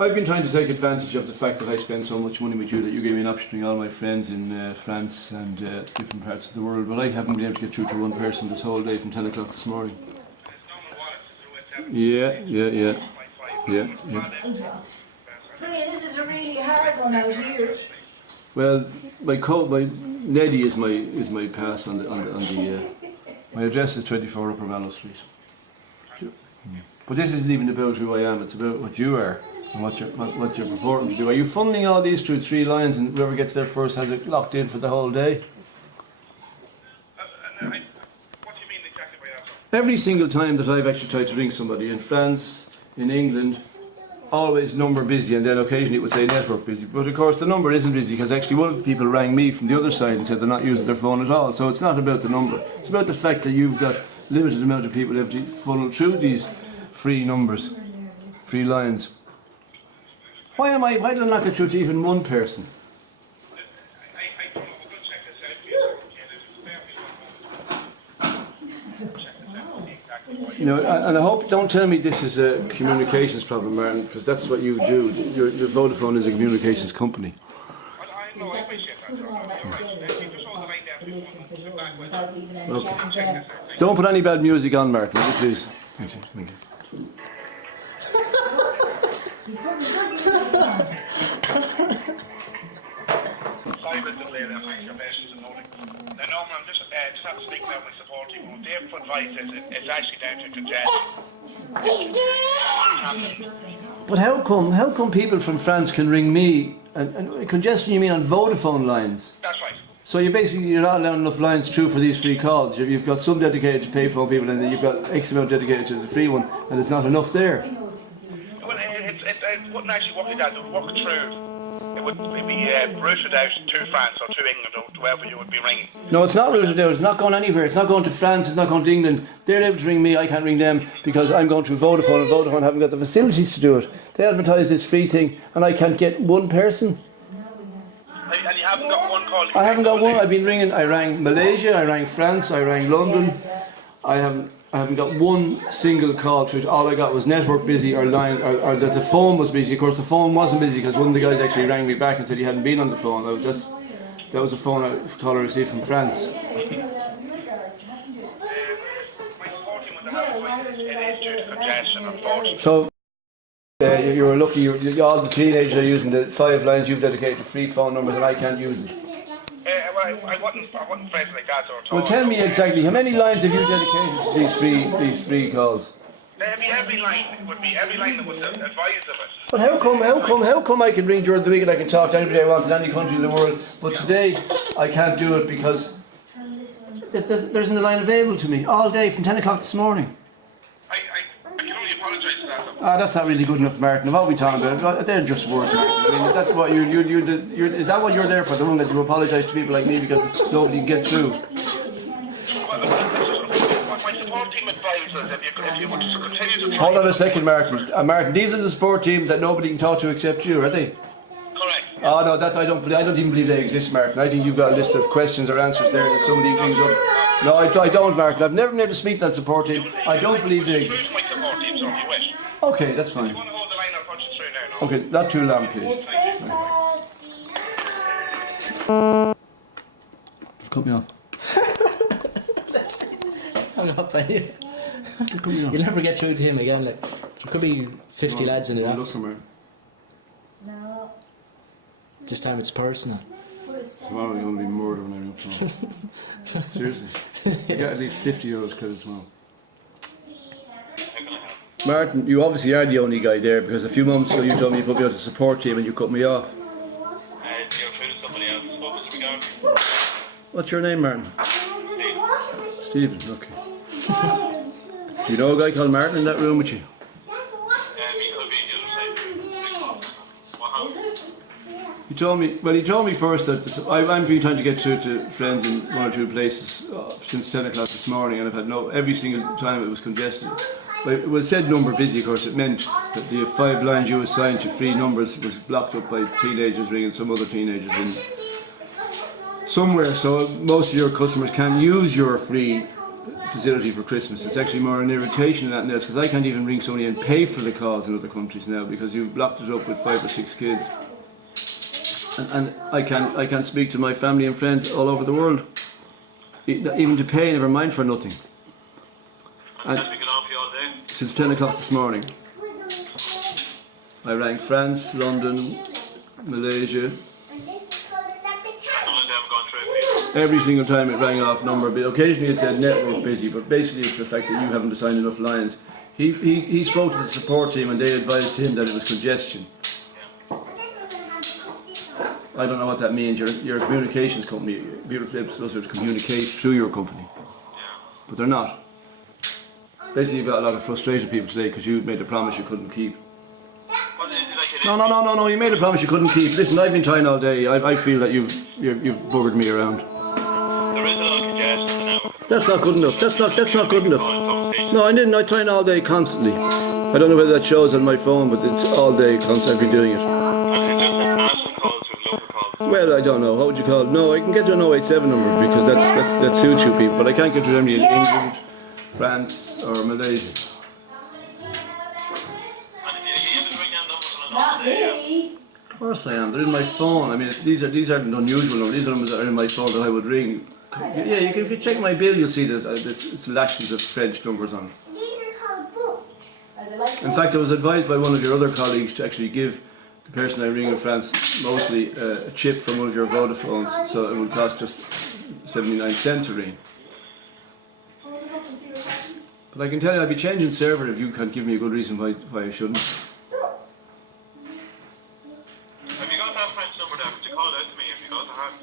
I've been trying to take advantage of the fact that I spend so much money with you that you gave me an option to ring all my friends in France and different parts of the world, but I haven't been able to get through to one person this whole day from 10 o'clock this morning. Yeah. Brian, this is a really hard one out here. Well, my Neddy is my pass on the my address is 24 Upper Mallow Street. But this isn't even about who I am, it's about what you are and what you're purporting to do. Are you funneling all these through 3 lines and whoever gets there first has it locked in for the whole day? What do you mean exactly by that? Every single time that I've actually tried to ring somebody in France, in England, always number busy, and then occasionally it would say network busy. But of course the number isn't busy because actually one of the people rang me from the other side and said they're not using their phone at all. So it's not about the number. It's about the fact that you've got limited amount of people able to funnel through these free numbers, free lines. Why did I not get through to even one person? I don't know, we're going to check this out for you. You know, and I hope, don't tell me this is a communications problem, Martin, because that's what you do. Your Vodafone is a communications company. No, I appreciate that, sir. Just hold the line there for 2 seconds. Okay. Don't put any bad music on, Martin, will you please? Thank you. Thank you. Sorry about the delay there, thanks for your patience and holding. Now, Norman, I'm just have to speak about my support team. What they've advised is it's actually down to congestion. But how come people from France can ring me, and congestion you mean on Vodafone lines? That's right. So you're not allowing enough lines through for these free calls. You've got some dedicated to payphone people and then you've got X amount dedicated to the free one, and there's not enough there. Well, it wouldn't actually work like that. It would work through. It would be routed out to France or to England or to wherever you would be ringing. No, it's not routed out. It's not going anywhere. It's not going to France. It's not going to England. They're able to ring me. I can't ring them because I'm going through Vodafone, and Vodafone haven't got the facilities to do it. They advertise this free thing, and I can't get one person. And you haven't got one call? I haven't got one. I've been ringing. I rang Malaysia. I rang France. I rang London. I haven't got one single call through. All I got was network busy or line, or that the phone was busy. Of course, the phone wasn't busy because one of the guys actually rang me back and said he hadn't been on the phone. That was a call I received from France. My support team was it is due to congestion, unfortunately. So you were lucky. All the teenagers are using the 5 lines you've dedicated to free phone numbers, and I can't use it. Well, I wouldn't phrase it like that at all. Well, tell me exactly how many lines have you dedicated to these free calls? Every line that was advised of it. But how come I can ring during the week and I can talk to anybody I want in any country in the world, but today I can't do it because there isn't a line available to me all day from 10 o'clock this morning? I can only apologise for that. That's not really good enough, Martin. What are we talking about? They're just words, Martin. I mean, that's what is that what you're there for? The one that you apologise to people like me because nobody can get through? My support team advisors, if you want to continue to... Hold on a second, Martin. Martin, these are the sport team that nobody can talk to except you, are they? Correct. Oh no, I don't even believe they exist, Martin. I think you've got a list of questions or answers there that somebody brings up. No, I don't, Martin. I've never been able to speak to that support team. I don't believe they exist. My support team, so if you wish. Okay, that's fine. If you want to hold the line, I'll put you through now. Okay, not too long, please. Cut me off. Hang up, buddy. You'll never get through to him again. Like, there could be 50 lads in the office. No. This time it's personal. Tomorrow you're going to be murdered when I ring up tomorrow. Seriously. You get at least €50 credit tomorrow. Martin, you obviously are the only guy there because a few months ago you told me you put me on the support team and you cut me off. You're through to somebody else. What was the regard? What's your name, Martin? Stephen, okay. Do you know a guy called Martin in that room with you? He could be the other side. What happened? He told me first that I've been trying to get through to friends in 1 or 2 places since 10 o'clock this morning, and I've had every single time it was congested. But it was said number busy, of course. It meant that the 5 lines you assigned to free numbers was blocked up by teenagers ringing some other teenagers in somewhere. So most of your customers can't use your free facility for Christmas. It's actually more an irritation than anything else, because I can't even ring somebody and pay for the calls in other countries now, because you've blocked it up with 5 or 6 kids. And I can't speak to my family and friends all over the world, even to pay, never mind for nothing. And since 10 o'clock this morning, I rang France, London, Malaysia. Every single time it rang off number, but occasionally it said network busy, but basically it's the fact that you haven't assigned enough lines. He spoke to the support team and they advised him that it was congestion. I don't know what that means. You're a communications company. You're supposed to communicate through your company, but they're not. Basically, you've got a lot of frustrated people today because you made a promise you couldn't keep. No, you made a promise you couldn't keep. Listen, I've been trying all day. I feel that you've buggered me around. There is a lot of congestion now. That's not good enough. That's not good enough. No, I didn't. I tried all day constantly. I don't know whether that shows on my phone, but it's all day constantly doing it. Well, I don't know. What would you call it? No, I can get to an 087 number because that suits you people, but I can't get to anybody in England, France, or Malaysia. Not me. Of course I am. They're in my phone. I mean, these aren't unusual numbers. These are numbers that are in my phone that I would ring. Yeah, you can, if you check my bill, you'll see that it's lashes of French numbers on it. These are called books. In fact, I was advised by one of your other colleagues to actually give the person I ring in France mostly a chip from one of your Vodafones, so it would cost just 79 cents to ring. But I can tell you I'd be changing server if you can't give me a good reason why I shouldn't. Have you got that French number there? Could you call it out to me if you got the heart?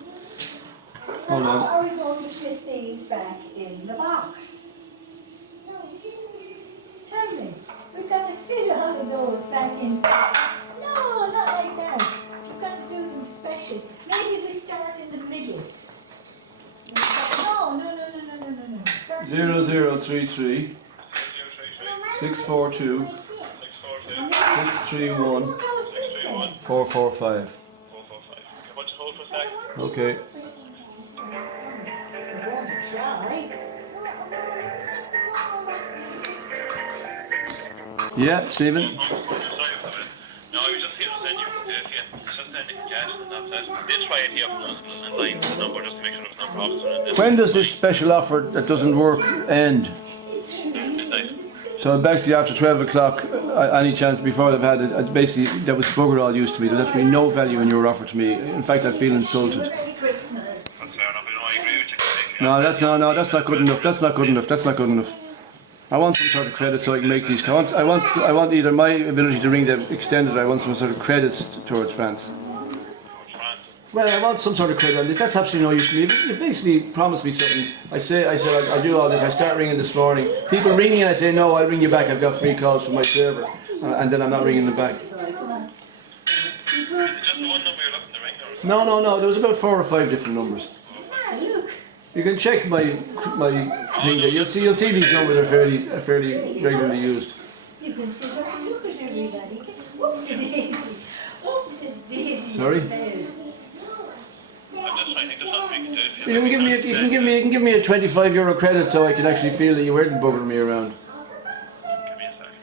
Hold on. How are we going to fit these back in the box? Tell me. We've got to fit all of those back in. No, not like that. We've got to do them special. Maybe we start in the middle. No. Start 0033 642 631 445. What's the hold for a sec? Okay. We're going to try. Yeah, Stephen. No, you just here to send you just send the congestion and that's it. Did try it here from the line to the number just to make sure there's no problems. When does this special offer that doesn't work end? Midnight. So basically after 12 o'clock, any chance before they've had it, basically that was bugger all used to me. There's actually no value in your offer to me. In fact, I feel insulted. Merry Christmas. That's fair enough. I agree with you. No, that's not good enough. That's not good enough. That's not good enough. I want some sort of credit so I can make these calls. I want either my ability to ring them extended, or I want some sort of credits towards France. Well, I want some sort of credit on this. That's absolutely no use to me. If you basically promise me something, I say I'll do all this. I start ringing this morning. People ring me and I say no, I'll ring you back. I've got free calls from my server, and then I'm not ringing them back. Is it just the one number you're looking to ring or? No. There was about 4 or 5 different numbers. Ah, look. You can check my thing there. You'll see these numbers are fairly regularly used. You can see that. Look at everybody. Whoops a daisy. Whoops a daisy. Sorry? I'm just trying to think there's something we can do. You can give me a €25 credit so I can actually feel that you weren't buggering me around. Give me a second.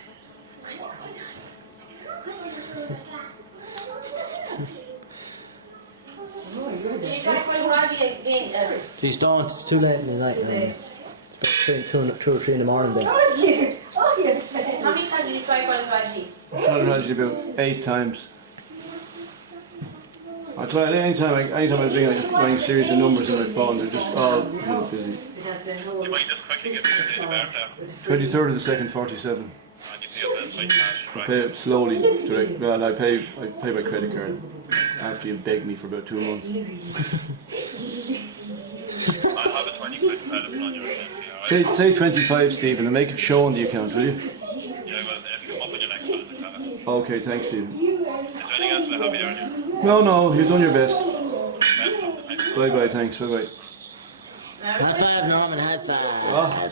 Please don't, it's too late in the night now. It's about 2 or 3 in the morning then. Oh dear. Oh, you fell. How many times did you try for the Raji? I've tried it actually about 8 times. I tried anytime I ring series of numbers on my phone, they're just all busy. You might just quickly give me the date of birth there. 23rd of the 2nd, 47. And you feel that's like cash, I right? pay it slowly, direct. Well, I pay by credit card after you begged me for about 2 months. I'll have a 20 quid credit on your account. Say 25, Stephen, and make it show on the account, will you? Yeah, well, if you come up with your next one, it's Okay, thanks, Stephen. Is there anything else that I have you earlier? No, you've done your best. Bye, thanks, bye. High five, Norman, high five. Ah.